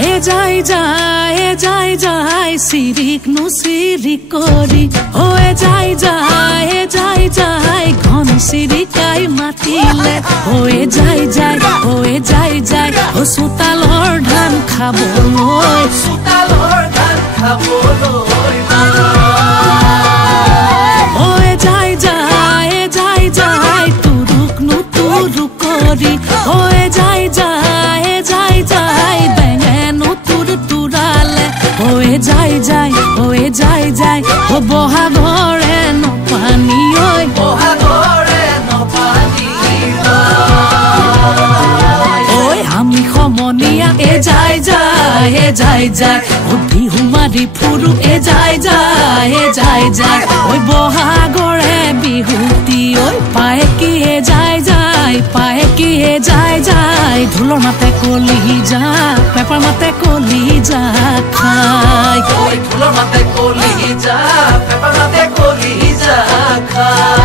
এ যাই সিরিক নু সিরিক করি ও এ যাই ঘন সিরিকাই মাতিলে ও এ যাই ও সুতালর ধান খাবলৈ ও এ যাই তুরুক নু তুরুক করি ও এ যাই বেঙে নু তুর তুরালে ও এ যাই ও বহাগরে নপানী ঐ আমি সমনীয়া এ যাই ও বিহু মাৰি ফুৰু এ যাই ঐ বহাগৰে বিহুতি ঐ পায় কি এ যাই ঢোলৰ মাতে কলি যা পেপাৰ মাতে কলি যা খাই ঢোলৰ মাতে কলি যা পেপাৰ মাতে কলি যা খাই